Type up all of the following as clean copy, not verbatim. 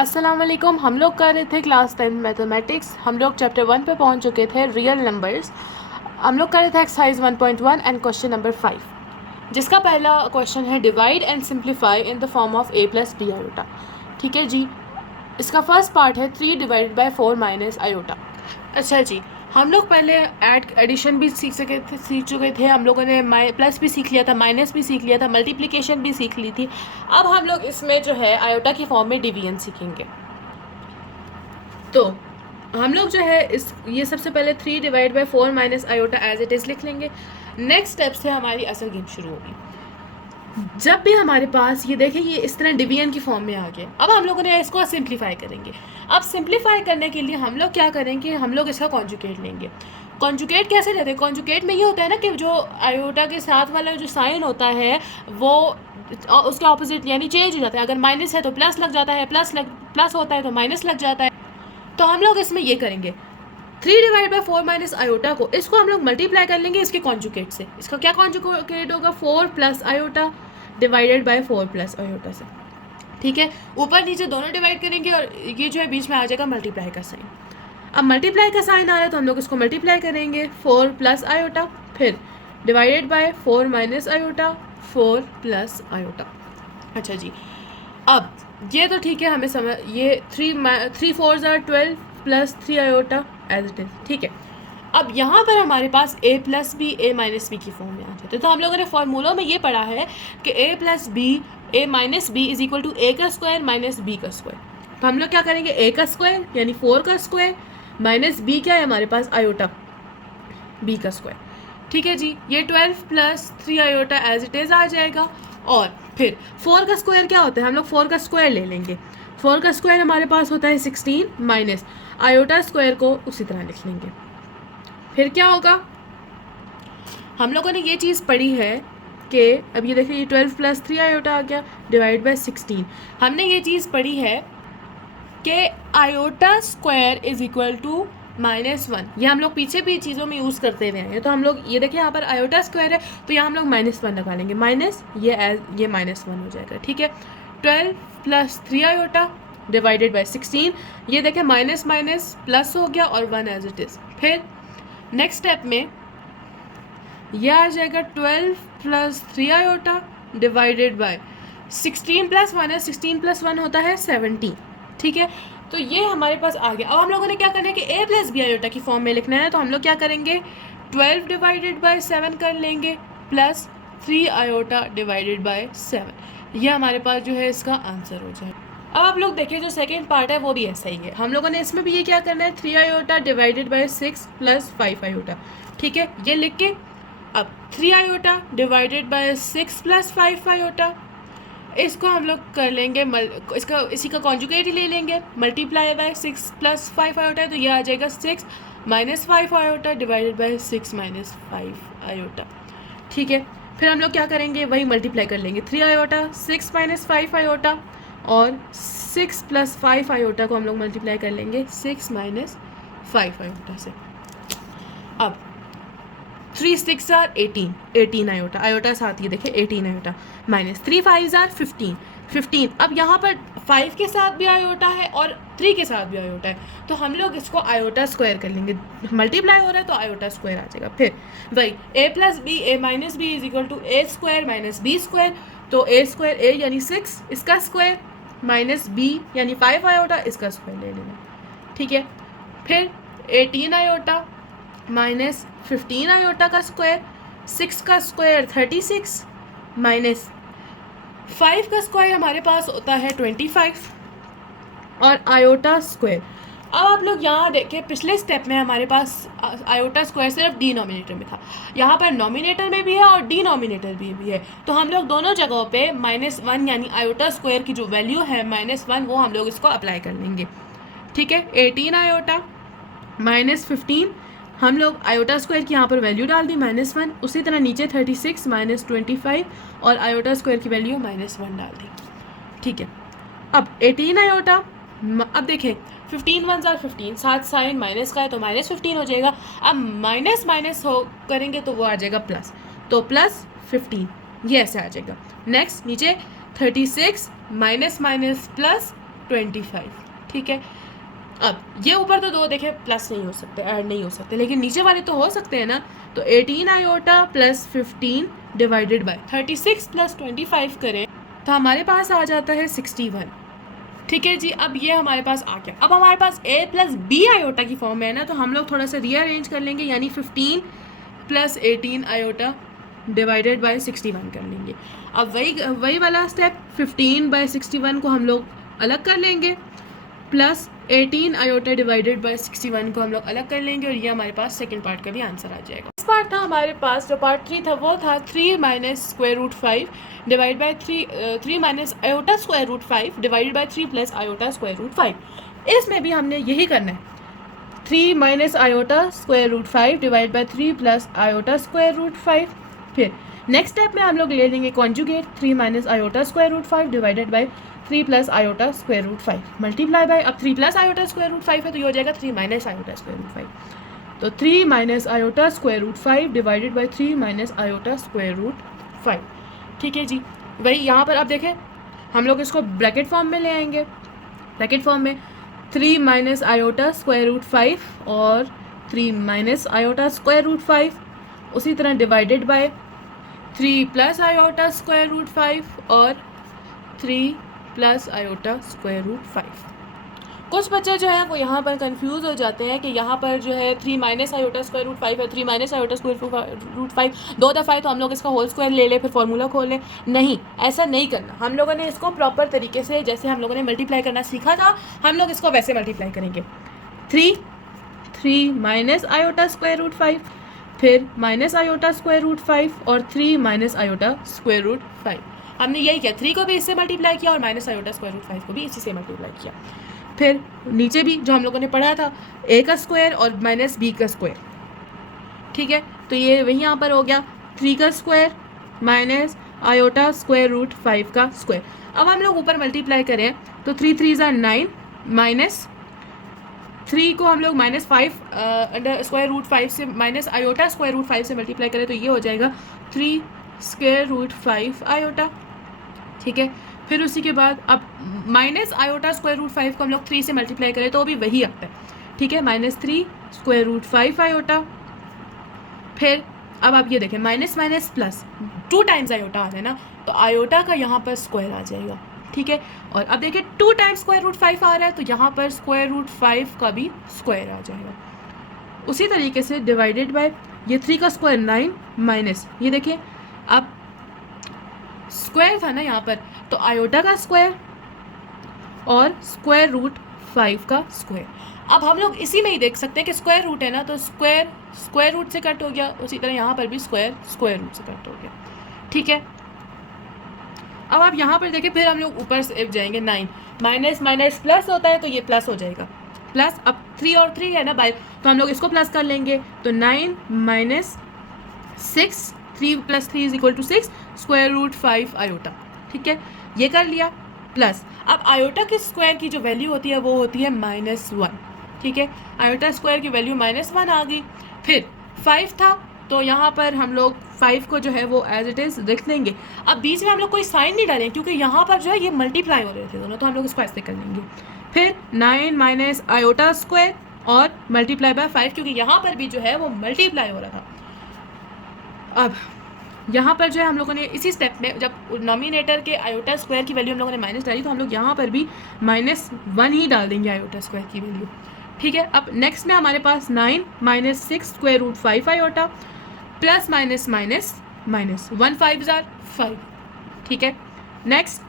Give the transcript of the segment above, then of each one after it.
अस्सलाम वालेकुम। हम लोग कर रहे थे क्लास 10 मैथमेटिक्स। हम लोग चैप्टर 1 पे पहुंच चुके थे, रियल नंबर्स। हम लोग कर रहे थे एक्सरसाइज 1.1 एंड क्वेश्चन नंबर 5, जिसका पहला क्वेश्चन है divide and simplify in the form of a plus B iota. ठीक है जी। इसका फर्स्ट पार्ट है 3 डिवाइडेड बाई 4 माइनस आयोटा। अच्छा जी, हम लोग पहले एडिशन भी सीख चुके थे। हम लोगों ने प्लस भी सीख लिया था, माइनस भी सीख लिया था, मल्टीप्लिकेशन भी सीख ली थी। अब हम लोग इसमें जो है आयोटा की फॉर्म में डिवीजन सीखेंगे। तो हम लोग जो है ये सबसे पहले 3 divide by 4 minus iota as it is लिख लेंगे। नेक्स्ट स्टेप से हमारी असल गेम शुरू होगी। जब भी हमारे पास ये देखें ये इस तरह डिवीजन की फॉर्म में आ गया, अब हम लोगों ने इसको सिंप्लीफाई करेंगे। अब सिंप्लीफाई करने के लिए हम लोग क्या करेंगे, हम लोग इसका कॉन्जुगेट लेंगे। कॉन्जुगेट कैसे लेते हैं? कॉन्जुगेट में ये होता है ना कि जो आयोटा के साथ वाला जो साइन होता है वो उसके ऑपोजिट यानी चेंज हो जाता है। अगर माइनस है तो प्लस लग जाता है, प्लस होता है तो माइनस लग जाता है। तो हम लोग इसमें ये करेंगे, 3 डिवाइड बाई 4 माइनस आयोटा को इसको हम लोग मल्टीप्लाई कर लेंगे इसके कॉन्जुगेट से। इसका क्या कॉन्जुगेट होगा? 4 plus iota divided by 4 plus iota से। ठीक है, ऊपर नीचे दोनों डिवाइड करेंगे और ये जो है बीच में आ जाएगा मल्टीप्लाई का साइन। अब मल्टीप्लाई का साइन आ रहा है तो हम लोग इसको मल्टीप्लाई करेंगे 4 प्लस आयोटा, फिर divided by 4 minus iota, 4 plus iota. अच्छा जी, अब ये तो ठीक है, हमें समझ ये 3 4 are 12 plus 3 iota as it is. ठीक है, अब यहाँ पर हमारे पास a plus B A minus B की फॉर्म में आ जाते हैं। तो हम लोगों ने फॉर्मूलों में ये पढ़ा है कि a plus B A minus B is equal to a का स्क्वायर माइनस बी का स्क्वायर। तो हम लोग क्या करेंगे, a का स्क्वायर यानी 4 का स्क्वायर माइनस b क्या है हमारे पास, आयोटा b का स्क्वायर। ठीक है जी, ये 12 plus 3 iota as it is आ जाएगा। और फिर 4 का स्क्वायर क्या होता है, हम लोग 4 का स्क्वायर ले लेंगे। 4 का स्क्वायर हमारे पास होता है 16 माइनस आयोटा स्क्वायर को उसी तरह लिख लेंगे। फिर क्या होगा, हम लोगों ने ये चीज़ पढ़ी है कि अब ये देखिए ये 12 प्लस 3 आयोटा आ गया डिवाइड बाय 16। हमने ये चीज़ पढ़ी है कि iota square is equal to -1। ये हम लोग पीछे भी चीज़ों में यूज़ करते हुए हैं। तो हम लोग ये देखिए यहाँ पर आयोटा स्क्वायर है तो यहाँ हम लोग -1 लगा लेंगे, माइनस ये -1 हो जाएगा। ठीक है, 12 प्लस 3 आयोटा डिवाइडेड बाय 16। ये देखें माइनस माइनस प्लस हो गया और 1 एज इट इज़। फिर नेक्स्ट स्टेप में यह आ जाएगा 12 plus 3 iota divided bye 16 plus 1 है, 16 प्लस 1 होता है 17। ठीक है, तो ये हमारे पास आ गया। अब हम लोगों ने क्या करना है कि a प्लस बी आयोटा की फॉर्म में लिखना है। तो हम लोग क्या करेंगे, 12 डिवाइडेड बाय 7 कर लेंगे प्लस 3 आयोटा डिवाइडेड बाय 7। ये हमारे पास जो है इसका आंसर हो जाएगा। अब आप लोग देखिए जो सेकेंड पार्ट है वो भी ऐसा ही है। हम लोगों ने इसमें भी ये क्या करना है, 3 iota divided bye 6 plus 5 iota. ठीक है, ये लिख के अब 3 iota divided bye 6 plus 5 iota, इसको हम लोग कर लेंगे इसी का कॉन्जुगेट ही ले लेंगे, मल्टीप्लाई बाय 6 प्लस 5 आयोटा। तो ये आ जाएगा 6 minus 5 iota divided bye 6 minus 5 iota. ठीक है, फिर हम लोग क्या करेंगे, वही मल्टीप्लाई कर लेंगे, 3 आयोटा 6 माइनस 5 आयोटा और 6 प्लस 5 आयोटा को हम लोग मल्टीप्लाई कर लेंगे 6 माइनस 5 आयोटा से। अब 3 6 आर 18 आयोटा, आयोटा साथ ये देखिए 18 आयोटा माइनस 3 5 आर 15। अब यहाँ पर 5 के साथ भी आयोटा है और 3 के साथ भी आयोटा है, तो हम लोग इसको आयोटा स्क्वायर कर लेंगे। मल्टीप्लाई हो रहा है तो आयोटा स्क्वायर आ जाएगा। फिर वही a plus B A minus B is equal to A square minus B square. तो a स्क्वायर a यानी 6 इसका स्क्वायर माइनस b यानी 5 आयोटा इसका स्क्वायर ले लेना। ठीक है, फिर 18 आयोटा माइनस 15 आयोटा का स्क्वायर, 6 का स्क्वायर 36 माइनस 5 का स्क्वायर हमारे पास होता है 25 और आयोटा स्क्वायर। अब आप लोग यहाँ देखें पिछले स्टेप में हमारे पास आयोटा स्क्वायर सिर्फ डिनोमिनेटर में था, यहाँ पर नॉमिनेटर में भी है और डिनोमिनेटर भी है। तो हम लोग दोनों जगहों पे -1 यानी आयोटा स्क्वायर की जो वैल्यू है -1 वो हम लोग इसको अप्लाई कर लेंगे। ठीक है, 18 आयोटा माइनस 15, हम लोग आयोटा स्क्वायर की यहाँ पर वैल्यू डाल दी -1, उसी तरह नीचे 36 माइनस 25 और आयोटा स्क्वायर की वैल्यू -1 डाल दी। ठीक है, अब 18 आयोटा, अब देखें 15 1 आर 15, साथ साइन माइनस का है तो -15 हो जाएगा। अब माइनस माइनस हो करेंगे तो वो आ जाएगा प्लस, तो प्लस 15 ये ऐसे आ जाएगा। नेक्स्ट नीचे 36 माइनस माइनस प्लस 25, ठीक है। अब ये ऊपर तो 2 देखें प्लस नहीं हो सकते, ऐड नहीं हो सकते, लेकिन नीचे वाले तो हो सकते हैं ना। तो 18 iota plus 15 divided by 36 plus 25 करें तो हमारे पास आ जाता है 61, ठीक है जी। अब ये हमारे पास आ गया। अब हमारे पास a प्लस बी आयोटा की फॉर्म में है ना, तो हम लोग थोड़ा सा रीअरेंज कर लेंगे, यानी 15 प्लस 18 आयोटा डिवाइडेड बाय 61 कर लेंगे। अब वही वाला स्टेप 15/61 को हम लोग अलग कर लेंगे, प्लस 18 आयोटा डिवाइडेड बाय 61 को हम लोग अलग कर लेंगे, और ये हमारे पास सेकंड पार्ट का भी आंसर आ जाएगा। इस पार्ट था हमारे पास, जो पार्ट 3 था वो था 3 minus square root 5 divide by 3 minus iota square root 5 divided by 3 plus iota square root 5। इसमें भी हमने यही करना है, 3 minus iota square root 5 divide by 3 plus iota square root 5। फिर नेक्स्ट स्टेप में हम लोग ले लेंगे conjugate, 3 minus iota square root 5 divided by 3 plus iota square root 5 multiply by, अब 3 प्लस आयोटा स्क्वायर रूट 5 है तो ये हो जाएगा 3 माइनस आयोटा स्क्वायर रूट 5। तो 3 minus iota square root 5 divided by 3 minus iota square root 5, ठीक है जी। वही यहाँ पर अब देखें, हम लोग इसको ब्रैकेट फॉर्म में ले आएंगे। ब्रैकेट फॉर्म में 3 माइनस आयोटा स्क्वायर रूट 5 और 3 माइनस आयोटा स्क्वायर रूट 5, उसी तरह divided by 3 plus iota square root 5 और 3 प्लस आयोटा स्क्वायर रूट 5। कुछ बच्चे जो हैं वो यहाँ पर कंफ्यूज हो जाते हैं कि यहाँ पर जो है 3 माइनस आयोटा स्क्वायर रूट 5 है, 3 माइनस आयोटा स्क्वायर रूट 5 2 दफ़ा है तो हम लोग इसका होल स्क्वायर ले लें फिर फॉर्मूला खोल लें। नहीं, ऐसा नहीं करना। हम लोगों ने इसको प्रॉपर तरीके से, जैसे हम लोगों ने मल्टीप्लाई करना सीखा था, हम लोग इसको वैसे मल्टीप्लाई करेंगे। 3 माइनस आयोटा स्क्वायर रूट 5, फिर माइनस आयोटा स्क्वायर रूट 5 और 3 माइनस आयोटा स्क्वायर रूट 5। हमने यही किया, 3 को भी इससे मल्टीप्लाई किया और माइनस आयोटा स्क्वायर रूट 5 को भी इसी से मल्टीप्लाई किया। फिर नीचे भी जो हम लोगों ने पढ़ा था, a का स्क्वायर और माइनस b का स्क्वायर, ठीक है। तो ये वही यहाँ पर हो गया 3 का square minus iota square root 5 का स्क्वायर। अब हम लोग ऊपर मल्टीप्लाई करें तो 3 3 9 माइनस 3 को हम लोग माइनस 5 अंडर स्क्वायर रूट 5 से माइनस आयोटा स्क्वायर रूट 5 से मल्टीप्लाई करें तो ये हो जाएगा 3 स्क्वायर रूट 5 आयोटा, ठीक है। फिर उसी के बाद अब माइनस आयोटा स्क्वायर रूट 5 को हम लोग 3 से मल्टीप्लाई करें तो भी वही आता है, ठीक है, माइनस 3 स्क्वायर रूट 5 आयोटा। फिर अब आप ये देखें, minus minus plus 2 times iota आ रहा है ना, तो आयोटा का यहाँ पर स्क्वायर आ जाएगा, ठीक है। और अब देखिए 2 टाइम्स स्क्वायर रूट 5 आ रहा है तो यहाँ पर स्क्वायर रूट 5 का भी स्क्वायर आ जाएगा। उसी तरीके से डिवाइडेड बाय ये 3 का स्क्वायर 9 माइनस ये देखिए, अब स्क्वायर था ना यहाँ पर, तो आयोटा का स्क्वायर और स्क्वायर रूट 5 का स्क्वायर। अब हम लोग इसी में ही देख सकते हैं कि स्क्वायर रूट है ना, तो स्क्वायर रूट से कट हो गया, उसी तरह यहाँ पर भी स्क्वायर रूट से कट हो गया, ठीक है। अब आप यहाँ पर देखिए, फिर हम लोग ऊपर से जाएंगे 9 माइनस माइनस प्लस होता है तो ये प्लस हो जाएगा, प्लस अब 3 और 3 है ना बाय, तो हम लोग इसको प्लस कर लेंगे, तो 9 minus 6 3 plus 3 is equal to 6 square root 5 iota, ठीक है, ये कर लिया। प्लस अब आयोटा के स्क्वायर की जो वैल्यू होती है वो होती है -1, ठीक है, आयोटा स्क्वायर की वैल्यू -1 आ गई। फिर 5 था तो यहाँ पर हम लोग 5 को जो है वो एज इट इज़ लिख देंगे। अब बीच में हम लोग कोई साइन नहीं डालेंगे क्योंकि यहाँ पर जो है ये मल्टीप्लाई हो रहे थे दोनों, तो हम लोग इसको ऐसे कर लेंगे। फिर 9 माइनस आयोटा स्क्वायर और मल्टीप्लाई बाय 5 क्योंकि यहाँ पर भी जो है वो मल्टीप्लाई हो रहा था। अब यहाँ पर जो है हम लोगों ने इसी स्टेप में जब नॉमिनेटर के आयोटा स्क्वायर की वैल्यू हम लोगों ने माइनस डाली तो हम लोग यहाँ पर भी -1 ही डाल देंगे आयोटा स्क्वायर की वैल्यू, ठीक है। अब नेक्स्ट में हमारे पास 9 minus 6 square root 5 iota plus minus minus minus 1 5 जार 5, ठीक है। नेक्स्ट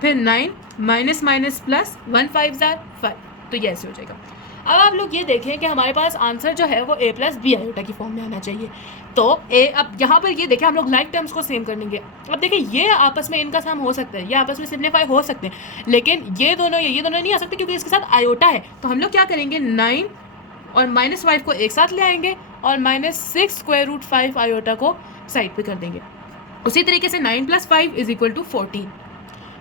फिर 9 माइनस माइनस प्लस 1 5 जार 5, तो ये ऐसे हो जाएगा। अब आप लोग ये देखें कि हमारे पास आंसर जो है वो a प्लस बी आयोटा की फॉर्म में आना चाहिए। तो a, अब यहाँ पर ये देखें हम लोग लाइक टर्म्स को सेम कर लेंगे। अब देखिए ये आपस में इनका सम हो सकता है, ये आपस में सिम्प्लीफाई हो सकते हैं, लेकिन ये दोनों नहीं आ सकते क्योंकि इसके साथ आयोटा है। तो हम लोग क्या करेंगे, 9 और -5 को एक साथ ले आएंगे और -6 स्क्वायर रूट 5 आयोटा को साइड पे कर देंगे। उसी तरीके से 9 + 5 इज इक्वल टू 14,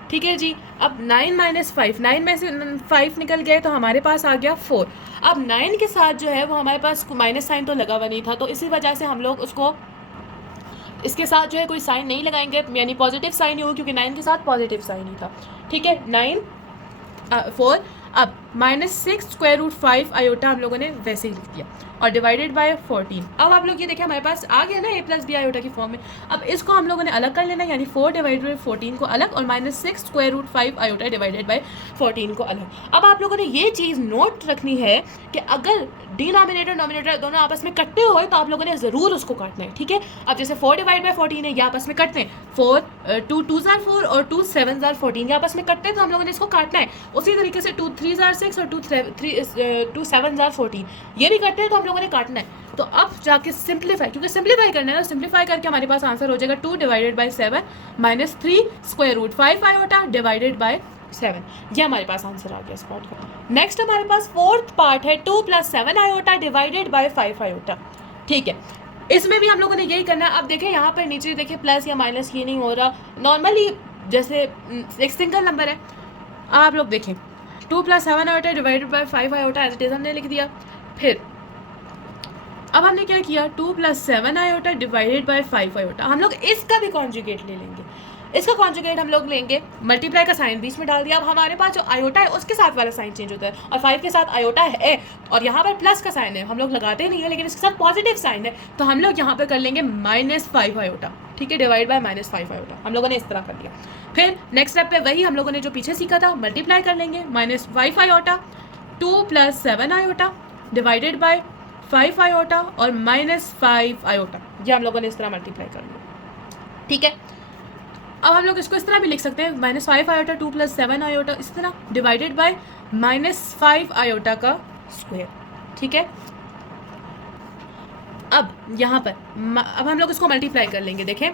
ठीक है जी। अब 9 माइनस 5, 9 में से 5 निकल गए तो हमारे पास आ गया 4। अब 9 के साथ जो है वो हमारे पास माइनस साइन तो लगा हुआ नहीं था, तो इसी वजह से हम लोग उसको इसके साथ जो है कोई साइन नहीं लगाएंगे, यानी पॉजिटिव साइन ही हो क्योंकि 9 के साथ पॉजिटिव साइन ही था, ठीक है। 9 4। अब -6√5 आयोटा हम लोगों ने वैसे ही लिख दिया और डिवाइडेड बाय 14। अब आप लोग ये देखिए हमारे पास आ गया ना a प्लस बी आयोटा की फॉर्म में। अब इसको हम लोगों ने अलग कर लेना, यानी 4 डिवाइडेड बाई 14 को अलग और -6√5 आयोटा डिवाइडेड बाय 14 को अलग। अब आप लोगों ने ये चीज़ नोट रखनी है कि अगर डिनोमिनेटर नोमिनेटर दोनों आपस में कटते हो तो आप लोगों ने ज़रूर उसको काटना है, ठीक है। अब जैसे 4 डिवाइड बाई 14 है, ये आपस में कटते हैं, 2 2 4 और 2 7 14, ये आपस में कटते हैं तो हम लोगों ने इसको काटना है। उसी तरीके से 2 3 6 और 2 7 14 ये भी कटते हैं तो हम लोगों ने काटना है। तो अब जाके सिंप्लीफाई, क्योंकि सिंप्लीफाई करना है ना, सिंप्लीफाई करके हमारे पास आंसर हो जाएगा 2 divided by 7 -3√5 iota divided bye 7। ये हमारे पास आंसर आ गया इस पार्ट का। नेक्स्ट हमारे पास फोर्थ पार्ट है 2 + 7 आयोटा डिवाइडेड बाय 5 आयोटा, ठीक है। इसमें भी हम लोगों ने यही करना है। अब देखें यहाँ पर नीचे देखिए प्लस या माइनस ये नहीं हो रहा, नॉर्मली जैसे एक सिंगल नंबर है। आप लोग देखें 2 + 7 iota divided by 5 iota as it is हमने लिख दिया। फिर अब हमने क्या किया, 2 + 7 आयोटा डिवाइडेड बाय 5 आयोटा, हम लोग इसका भी कॉन्जुगेट ले लेंगे। इसका कॉन्जुगेट हम लोग लेंगे, मल्टीप्लाई का साइन बीच में डाल दिया। अब हमारे पास जो आयोटा है उसके साथ वाला साइन चेंज होता है और 5 के साथ आयोटा है और यहाँ पर प्लस का साइन है, हम लोग लगाते नहीं है लेकिन इसके साथ पॉजिटिव साइन है, तो हम लोग यहाँ पर कर लेंगे -5 आयोटा, ठीक है, डिवाइड बाय -5 आयोटा। हम लोगों ने इस तरह कर लिया। फिर नेक्स्ट स्टेप पे वही हम लोगों ने जो पीछे सीखा था, मल्टीप्लाई कर लेंगे, -5 iota 2 + 7 iota divided by 5 iota और -5 आयोटा, ये हम लोगों ने इस तरह मल्टीप्लाई कर लिया, ठीक है। अब हम लोग इसको इस तरह भी लिख सकते हैं, -5 आयोटा 2 + 7 आयोटा इस तरह डिवाइडेड बाय -5 आयोटा का स्क्वायर, ठीक है। अब यहाँ पर अब हम लोग इसको मल्टीप्लाई कर लेंगे। देखें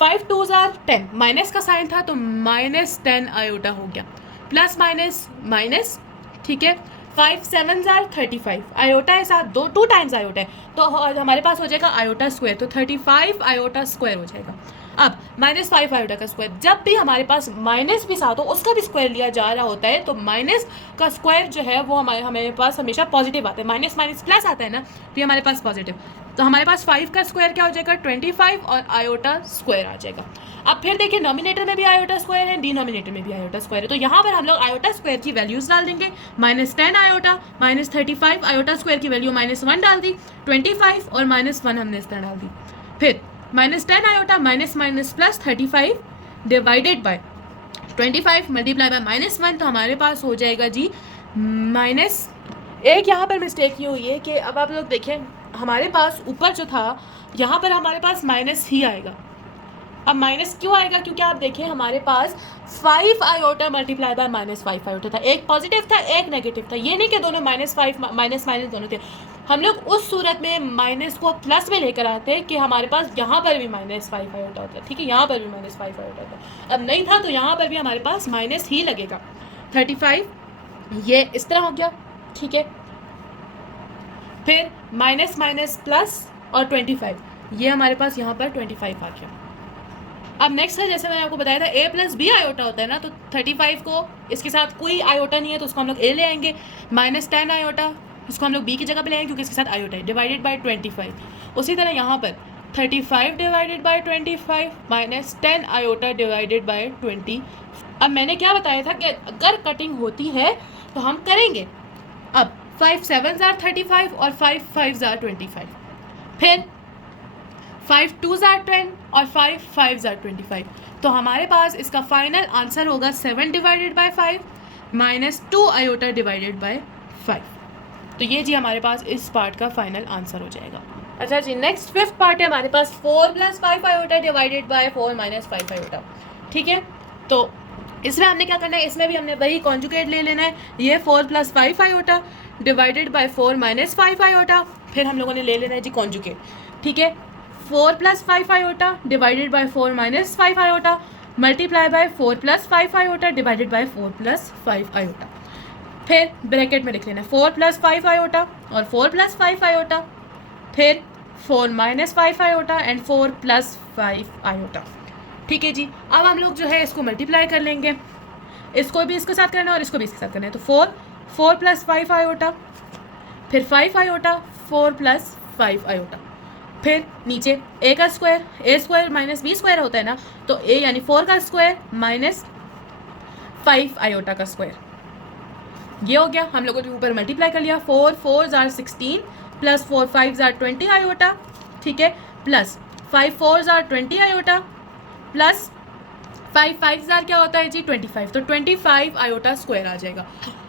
5 2 = 10, माइनस का साइन था तो -10 आयोटा हो गया, प्लस माइनस माइनस, ठीक है। 5 7 = 35, आयोटा है साथ, 2 टाइम्स आयोटा है तो हमारे पास हो जाएगा आयोटा स्क्वायर, तो 35 आयोटा स्क्वायर हो जाएगा। अब -5 आयोटा का स्क्वायर, जब भी हमारे पास माइनस भी साथ हो उसका भी स्क्वायर लिया जा रहा होता है तो माइनस का स्क्वायर जो है वो हमारे पास हमेशा पॉजिटिव आता है, माइनस माइनस प्लस आता है ना, तो ये हमारे पास पॉजिटिव। तो हमारे पास 5 का स्क्वायर क्या हो जाएगा 25 और आयोटा स्क्वायर आ जाएगा। अब फिर देखिए नॉमिनेटर में भी आयोटा स्क्वायर है, डिनोमिनेटर में भी आयोटा स्क्वायर है, तो यहाँ पर हम लोग आयोटा स्क्वायर की वैल्यूज डाल देंगे। -10 आयोटा -35 आयोटा स्क्वायर की वैल्यू -1 डाल दी, 25 और -1 हमने इस तरह डाल दी। फिर -10 iota minus minus plus 35 divided by 25 multiply by -1, तो हमारे पास हो जाएगा जी माइनस। एक यहाँ पर मिस्टेक ये हुई है कि अब आप लोग देखें हमारे पास ऊपर जो था यहाँ पर हमारे पास माइनस ही आएगा। अब माइनस क्यों आएगा, क्योंकि आप देखें हमारे पास 5 आयोटा मल्टीप्लाई बाय -5 आयोटा था, एक पॉजिटिव था एक नेगेटिव था, ये नहीं कि दोनों -5 माइनस माइनस दोनों थे। हम लोग उस सूरत में माइनस को प्लस में लेकर आते हैं कि हमारे पास यहाँ पर भी -5 आयोटा होता है, ठीक है, यहाँ पर भी -5 आयोटा होता है। अब नहीं था तो यहाँ पर भी हमारे पास माइनस ही लगेगा। 35 ये इस तरह हो गया, ठीक है। फिर माइनस माइनस प्लस और 25, ये हमारे पास यहाँ पर 25 आ गया। अब नेक्स्ट है, जैसे मैंने आपको बताया था a + b आयोटा होता है ना, तो 35 को इसके साथ कोई आयोटा नहीं है तो उसको हम लोग a ले आएंगे, -10 आयोटा इसको हम लोग b की जगह पे ले आएंगे क्योंकि इसके साथ आयोटा है, डिवाइडेड बाय 25। उसी तरह यहाँ पर 35 divided by 25 -10 iota divided bye 20। अब मैंने क्या बताया था कि अगर कटिंग होती है तो हम करेंगे। अब 5 7 = 35 और 5 5 = 25, फिर 5 2 = 10 और 5 5 = 25, तो हमारे पास इसका फाइनल आंसर होगा 7 divided by 5 -2 iota divided by 5। तो ये जी हमारे पास इस पार्ट का फाइनल आंसर हो जाएगा। अच्छा जी, नेक्स्ट 5th पार्ट है हमारे पास 4 + 5 आयोटा डिवाइडेड बाय 4 - 5 आयोटा, ठीक है। तो इसमें हमने क्या करना है, इसमें भी हमने वही कॉन्जुगेट ले लेना है, ये 4 + 5 आयोटा डिवाइडेड बाय 4 - 5 आयोटा, फिर हम लोगों ने ले लेना है जी कॉन्जुगेट, ठीक है। 4 + 5 iota divided bye 4 - 5 iota multiply by 4 + 5 iota divided bye 4 + 5 iota, फिर ब्रैकेट में लिख लेना 4 + 5 आयोटा और 4 + 5 आयोटा, फिर 4 - 5 आयोटा एंड 4 + 5 आयोटा, ठीक है जी। अब हम लोग जो है इसको मल्टीप्लाई कर लेंगे, इसको भी इसके साथ करना है और इसको भी इसके साथ करना है, तो 4 + 5 आयोटा, फिर 5 आयोटा 4 + 5 आयोटा, फिर नीचे a का स्क्वायर, a² - b² होता है ना, तो a यानी 4 का स्क्वायर -5 आयोटा का स्क्वायर, ये हो गया, हम लोगों ने ऊपर मल्टीप्लाई कर लिया, 4 4s are 16 plus 4 5s are 20 iota, ठीक है, plus 5 4s are 20 iota plus 5 5s are क्या होता है जी 25, तो 25 आयोटा स्क्वायर आ जाएगा।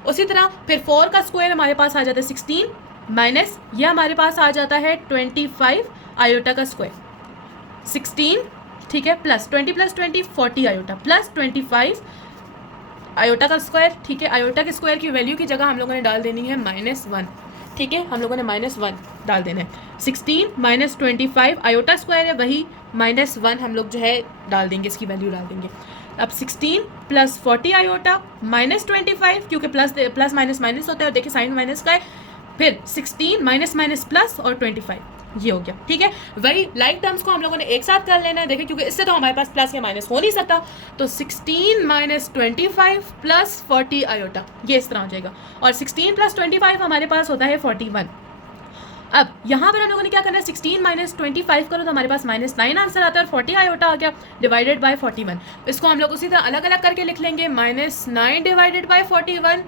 उसी तरह फिर 4 का स्क्वायर हमारे पास आ जाता है 16 माइनस ये हमारे पास आ जाता है 25 आयोटा का स्क्वायर 16, ठीक है, plus 20 plus 20 40 iota plus 25 iota का स्क्वायर, ठीक है। आयोटा के स्क्वायर की वैल्यू की जगह हम लोगों ने डाल देनी है -1, ठीक है, हम लोगों ने -1 डाल देना है। 16 माइनस 25 आयोटा स्क्वायर है वही -1 हम लोग जो है डाल देंगे, इसकी वैल्यू डाल देंगे। अब 16 प्लस 40 आयोटा माइनस 25 क्योंकि प्लस माइनस माइनस होता है और देखिए साइन माइनस का है, फिर 16 माइनस माइनस प्लस और 25, ये हो गया, ठीक है। वही लाइक टर्म्स को हम लोगों ने एक साथ कर लेना है, देखिए क्योंकि इससे तो हमारे पास प्लस या माइनस हो नहीं सकता, तो 16 माइनस 25 प्लस 40 आयोटा ये इस तरह हो जाएगा, और 16 प्लस 25 हमारे पास होता है 41। अब यहाँ पर हम लोगों ने क्या करना है, 16 माइनस 25 करो तो हमारे पास -9 आंसर आता है और 40 आयोटा आ गया डिवाइडेड बाय 41। इसको हम लोग उसी तरह अलग अलग करके लिख लेंगे, -9 divided by 41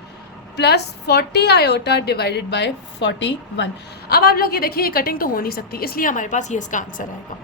plus 40 iota divided bye 41। अब आप लोग ये देखिए ये कटिंग तो हो नहीं सकती, इसलिए हमारे पास ये इसका आंसर आएगा।